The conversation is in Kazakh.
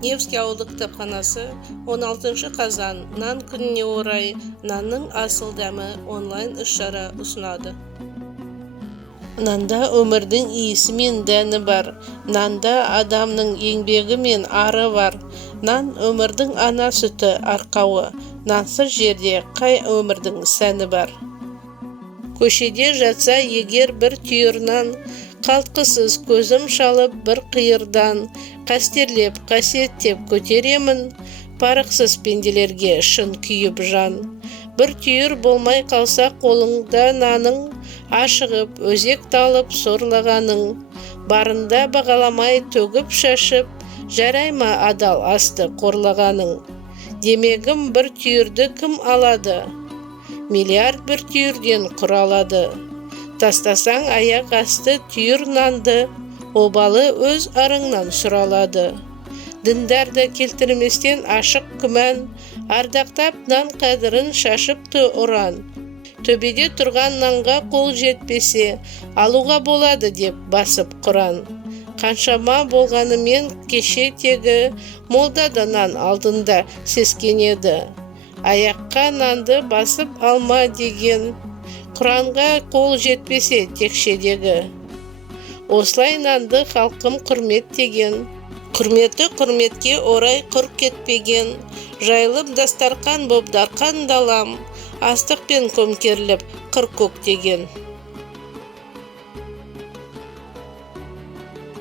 Невский ауылдық кітапханасы 16 қазан нан күніне орай нанның асыл дәмі онлайн іс-шара ұсынады. Нанда өмірдің иісі мен дәні бар. Нанда адамның еңбегі мен ары бар. Нан өмірдің ана сүті арқауы. Нансыз жерде қай өмірдің сәні бар. Көшеде жатса егер бір түйір нан, қалтқысыз көзім шалып бір қиырдан, қастерлеп, қасиеттеп көтеремін, парықсыз пенделерге шын күйіп жан. Бір түйір болмай қалса қолыңда наның, ашығып, өзек талып сорлағаның, барында бағаламай төгіп шашып, жарай ма адал асты қорлағаның. Демегім бір түйірді кім алады? Миллиард бір түйірден құралады. Тастасаң аяқ асты түйір нанды, обалы өз арыңнан сұралады. Діндарды келтірместен ашық күмән, ардақтап нан қадірін шашыпты ұран. Төбеде тұрған нанға қол жетпесе, алуға болады деп басып Құран. Қаншама болғанымен кеше тегі, молдада нан алдында сескенеді. Аяққа нанды басып алма деген, Құранға қол жетпесе текшедегі. Осылай нанды халқым құрметтеген, құрметі құрметке орай құр кетпеген, жайылып дастарқан боп дарқан далам, астықпен көмкеріліп қыр көктеген.